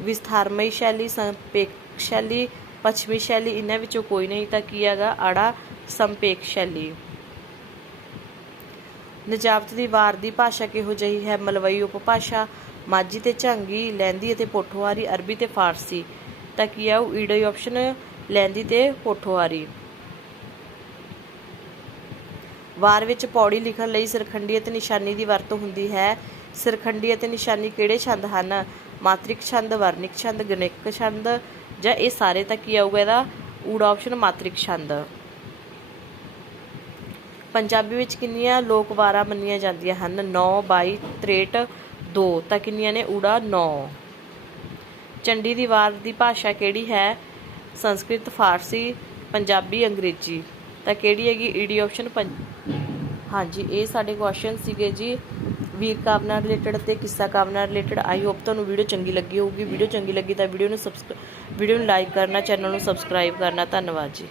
ਵਿਸਥਾਰਮਈ ਸ਼ੈਲੀ, ਸੰਪੇਕ ਸ਼ੈਲੀ, ਪੱਛਮੀ ਸ਼ੈਲੀ, ਇਹਨਾਂ ਵਿੱਚੋਂ ਕੋਈ ਨਹੀਂ, ਤਾਂ ਕੀ ਹੈਗਾ? ਆੜਾ ਸੰਪੇਕ ਸ਼ੈਲੀ। ਨਜਾਬਤ ਦੀ ਵਾਰ ਦੀ ਭਾਸ਼ਾ ਕਿਹੋ ਜਿਹੀ ਹੈ? ਮਲਵਈ ਉਪਭਾਸ਼ਾ, ਮਾਝੀ ਤੇ ਝਾਂਗੀ, ਲਹਿੰਦੀ ਅਤੇ ਪੋਠੋਹਾਰੀ, ਅਰਬੀ ਤੇ ਫਾਰਸੀ। ਤਾਂ ਕੀ ਆ ਉਹ ਈੜੀ ਆਪਸ਼ਨ ਲਹਿੰਦੀ ਤੇ ਪੋਠੋਹਾਰੀ। ਵਾਰ ਵਿੱਚ ਪੌੜੀ ਲਿਖਣ ਲਈ ਸਿਰਖੰਡੀ ਅਤੇ ਨਿਸ਼ਾਨੀ ਦੀ ਵਰਤੋਂ ਹੁੰਦੀ ਹੈ। ਸਿਰਖੰਡੀ ਅਤੇ ਨਿਸ਼ਾਨੀ ਕਿਹੜੇ ਛੰਦ ਹਨ? ਮਾਤ੍ਰਿਕ ਛੰਦ ਵਰਣਿਕ ਛੰਦ, ਗਣਿਕ ਛੰਦ ਜਾਂ ਇਹ ਸਾਰੇ? ਤਾਂ ਕੀ ਆਊਗਾ ਇਹਦਾ? ਊੜਾ ਆਪਸ਼ਨ ਮਾਤ੍ਰਿਕ ਛੰਦ। ਪੰਜਾਬੀ ਵਿੱਚ ਕਿੰਨੀਆਂ ਲੋਕ ਵਾਰਾਂ ਮੰਨੀਆਂ ਜਾਂਦੀਆਂ ਹਨ? 9 22 63 2 ਤਾਂ ਕਿੰਨੀਆਂ ਨੇ? ਊੜਾ 9 ਚੰਡੀ ਦੀ ਵਾਰ ਦੀ ਭਾਸ਼ਾ ਕਿਹੜੀ ਹੈ? ਸੰਸਕ੍ਰਿਤ, ਫਾਰਸੀ, ਪੰਜਾਬੀ, ਅੰਗਰੇਜ਼ੀ। ਤਾਂ ਕਿਹੜੀ ਹੈਗੀ? ਈਡੀ ਆਪਸ਼ਨ ਹਾਂਜੀ, ਇਹ ਸਾਡੇ ਕੁਐਸਚਨ ਸੀਗੇ ਜੀ। ਵੀਰ ਕਾਵ ਨਾਲ ਰਿਲੇਟਡ ਤੇ ਕਿੱਸਾ ਕਾਵ ਨਾਲ ਰਿਲੇਟਡ ਆਈ ਹੋਪ ਤੁਹਾਨੂੰ ਵੀਡੀਓ ਚੰਗੀ ਲੱਗੀ ਹੋਊਗੀ। ਵੀਡੀਓ ਚੰਗੀ ਲੱਗੀ ਤਾਂ ਵੀਡੀਓ ਨੂੰ ਸਬਸਕ੍ਰਾਈਬ ਵੀਡੀਓ ਨੂੰ ਲਾਈਕ ਕਰਨਾ ਚੈਨਲ ਨੂੰ ਸਬਸਕ੍ਰਾਈਬ ਕਰਨਾ। ਧੰਨਵਾਦ ਜੀ।